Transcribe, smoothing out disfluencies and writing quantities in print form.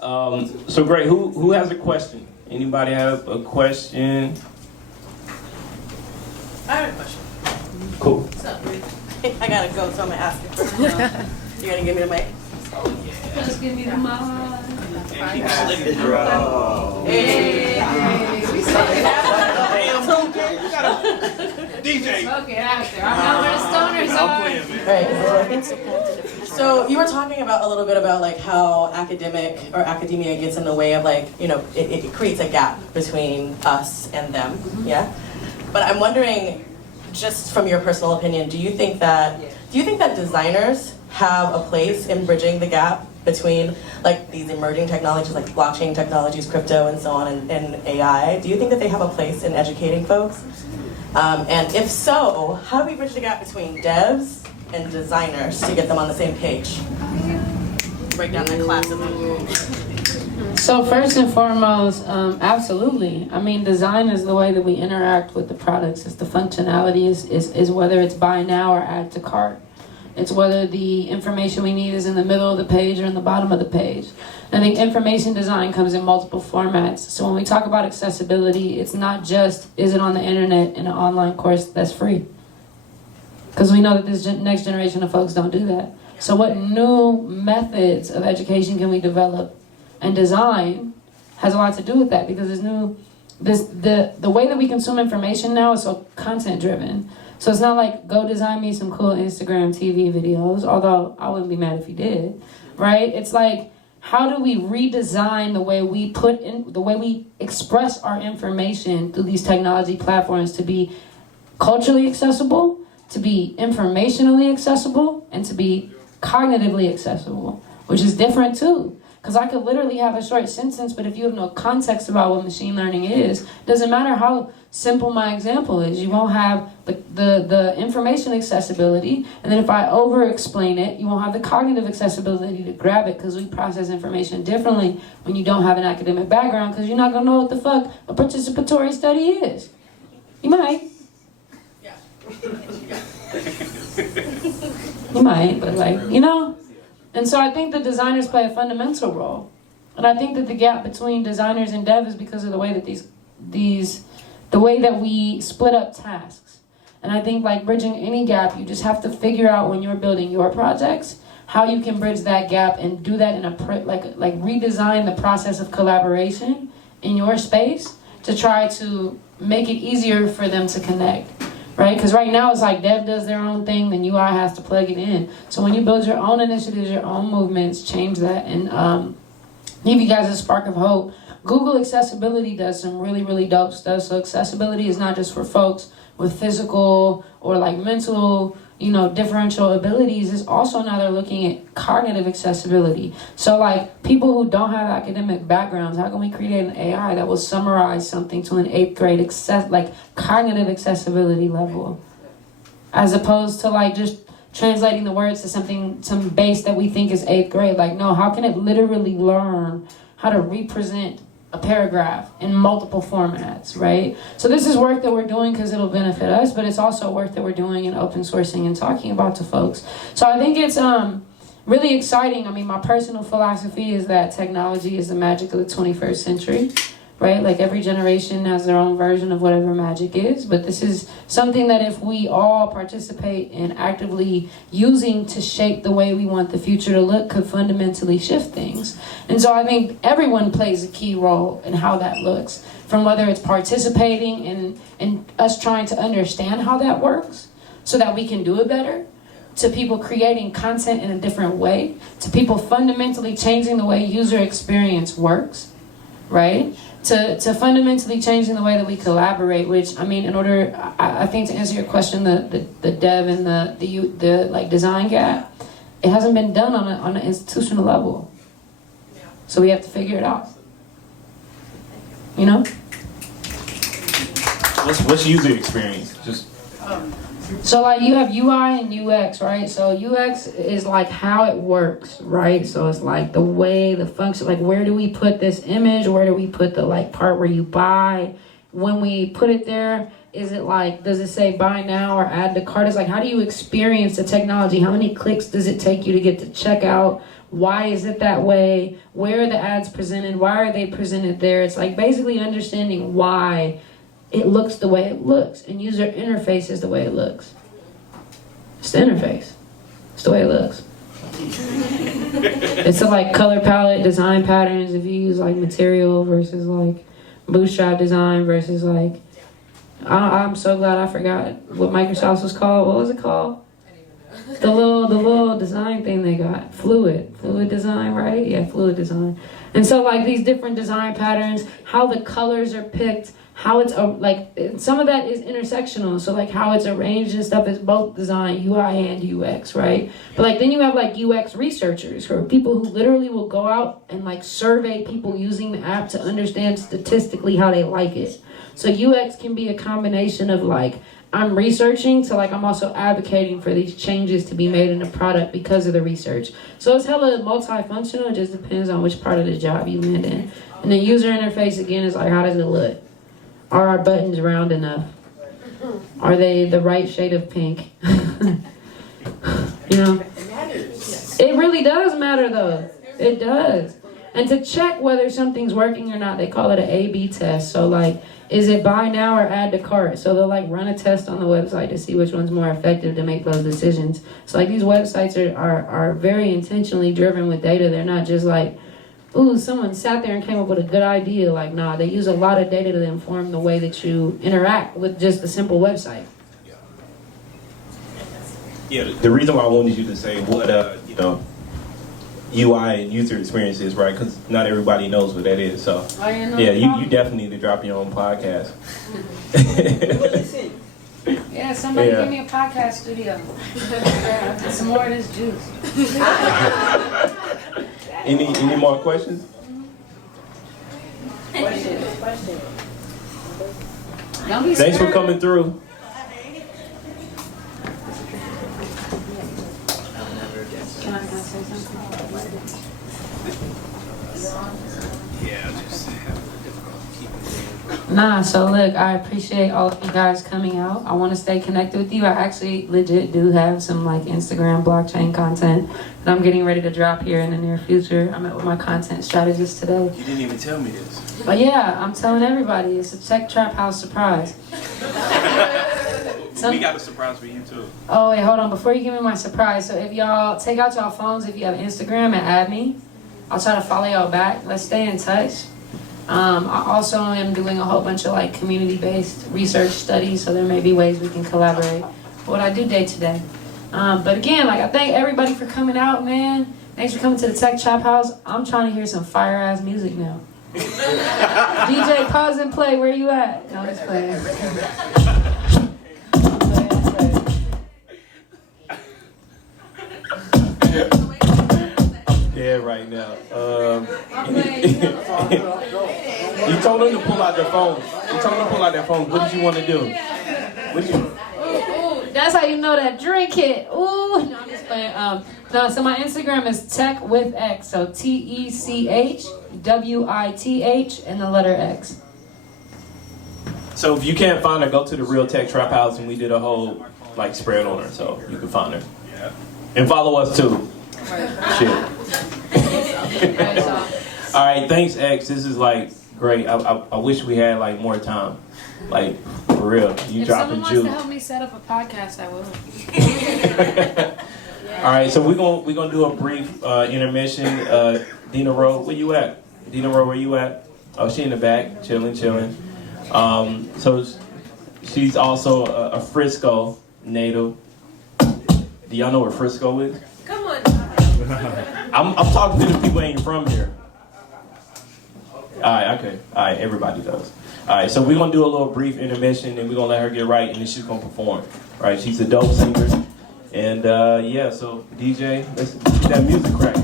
So great. Who has a question? Anybody have a question? I have a question. Cool. What's up, Rick? I gotta go, so I'm gonna ask you first. You're gonna give me the mic? Oh yeah. Just give me the mic. And keep slipping through. Hey. We sucking DJ. Okay, after. I know where the stoners are. Right. So you were talking about a little bit about like how academia gets in the way of like, you know, it creates a gap between us and them. Yeah. But I'm wondering, just from your personal opinion, do you think that designers have a place in bridging the gap between like these emerging technologies like blockchain technologies, crypto, and so on, and AI? Do you think that they have a place in educating folks? And if so, how do we bridge the gap between devs and designers to get them on the same page? Break down that classism. So first and foremost, absolutely. I mean, design is the way that we interact with the products. It's the functionality is whether it's buy now or add to cart. It's whether the information we need is in the middle of the page or in the bottom of the page. I think information design comes in multiple formats. So when we talk about accessibility, it's not just, is it on the internet in an online course that's free? Because we know that this next generation of folks don't do that. So what new methods of education can we develop? And design has a lot to do with that, because the way that we consume information now is so content driven. So it's not like, go design me some cool Instagram TV videos, although I wouldn't be mad if you did, right? It's like, how do we redesign the way we express our information through these technology platforms to be culturally accessible, to be informationally accessible, and to be cognitively accessible, which is different too. Because I could literally have a short sentence, but if you have no context about what machine learning is, doesn't matter how simple my example is, you won't have the information accessibility, and then if I over-explain it, you won't have the cognitive accessibility to grab it, because we process information differently when you don't have an academic background, because you're not going to know what the fuck a participatory study is. You might. Yeah. You might, but like, you know? And so I think the designers play a fundamental role. And I think that the gap between designers and dev is because of the way that the way that we split up tasks. And I think like bridging any gap, you just have to figure out when you're building your projects, how you can bridge that gap and do that in a, like redesign the process of collaboration in your space to try to make it easier for them to connect. Right? Because right now it's like dev does their own thing, then UI has to plug it in. So when you build your own initiatives, your own movements, change that and give you guys a spark of hope. Google Accessibility does some really, really dope stuff. So accessibility is not just for folks with physical or like mental, you know, differential abilities. It's also now they're looking at cognitive accessibility. So like people who don't have academic backgrounds, how can we create an AI that will summarize something to an 8th grade cognitive accessibility level, as opposed to like just translating the words to some base that we think is 8th grade. Like, no, how can it literally learn how to represent a paragraph in multiple formats, right? So this is work that we're doing because it'll benefit us, but it's also work that we're doing in open sourcing and talking about to folks. So I think it's really exciting. I mean, my personal philosophy is that technology is the magic of the 21st century, right? Like every generation has their own version of whatever magic is, but this is something that if we all participate in actively using to shape the way we want the future to look, could fundamentally shift things. And so I think everyone plays a key role in how that looks, from whether it's participating in us trying to understand how that works so that we can do it better, to people creating content in a different way, to people fundamentally changing the way user experience works, right? To fundamentally changing the way that we collaborate, which, I mean, in order, I think to answer your question, the dev and the like design gap, it hasn't been done on an institutional level. So we have to figure it out. You know? What's user experience? Just So like you have UI and UX, right? So UX is like how it works, right? So it's like the way, the function, like where do we put this image? Where do we put the like part where you buy? When we put it there, is it like, does it say buy now or add to cart? It's like, how do you experience the technology? How many clicks does it take you to get to checkout? why is it that way? Where are the ads presented? Why are they presented there? It's like basically understanding why it looks the way it looks, and user interface is the way it looks. It's the interface. It's the way it looks. It's like color palette, design patterns. If you use like material versus like bootstrap design versus like, I'm so glad I forgot what Microsoft was called. What was it called? The little design thing they got. Fluid design, right? Yeah, fluid design. And so like these different design patterns, how the colors are picked, how it's like some of that is intersectional. So like how it's arranged and stuff is both design, UI and UX, right? But like then you have like UX researchers who are people who literally will go out and like survey people using the app to understand statistically how they like it. So UX can be a combination of like I'm researching to like I'm also advocating for these changes to be made in the product because of the research. So it's hella multifunctional. It just depends on which part of the job you land in. And the user interface again is like how does it look? Are our buttons round enough? Are they the right shade of pink? You know? It really does matter though. It does. And to check whether something's working or not, they call it an A/B test. So like, is it buy now or add to cart? So they'll like run a test on the website to see which one's more effective to make those decisions. So like these websites are very intentionally driven with data. They're not just like, ooh, someone sat there and came up with a good idea. Like, nah, they use a lot of data to inform the way that you interact with just a simple website. Yeah, the reason why I wanted you to say what, UI and user experience is, right? Because not everybody knows what that is. So, yeah, you definitely need to drop your own podcast. Yeah, somebody give me a podcast studio. And some more of this juice. Any more questions? Question. Don't be Thanks for scared. coming through. Can I say something? Nah, so look, I appreciate all of you guys coming out. I want to stay connected with you. I actually legit do have some like Instagram blockchain content that I'm getting ready to drop here in the near future. I met with my content strategist today. You didn't even tell me this. But yeah, I'm telling everybody, it's a Tech Trap House surprise. We got a surprise for you too. Oh wait, hold on, before you give me my surprise, so if y'all take out y'all phones, if you have Instagram and add me, I'll try to follow y'all back. Let's stay in touch. I also am doing a whole bunch of like community-based research studies, so there may be ways we can collaborate. What I do day to day. But again, like I thank everybody for coming out, man. Thanks for coming to the Tech Trap House. I'm trying to hear some fire-ass music now. DJ, pause and play. Where you at? No, I'm just playing. Yeah, right now. You told them to pull out their phones. You told them to pull out their phones. What did you want to do? What did you? Ooh, that's how you know that drink hit. Ooh, no, I'm just playing. No, so my Instagram is Tech with X. So TECHWITH and the letter X. So if you can't find her, go to the Real Tech Trap House, and we did a whole like spread on her, so you can find her. Yeah. And follow us too. Shit. All right, thanks, X. This is like great. I wish we had like more time. Like for real, you dropping juice. If someone wants to help me set up a podcast, I will. All right, so we're gonna do a brief intermission. Dina Rowe, where you at? Dina Rowe, where you at? Oh, she in the back, chilling. So she's also a Frisco native. Do y'all know where Frisco is? Come on. I'm talking to the people who ain't from here. All right, okay. All right, everybody does. All right, so we're going to do a little brief intermission, and we're going to let her get right, and then she's going to perform. All right, she's a dope singer. And, yeah, so DJ, let's get that music crack.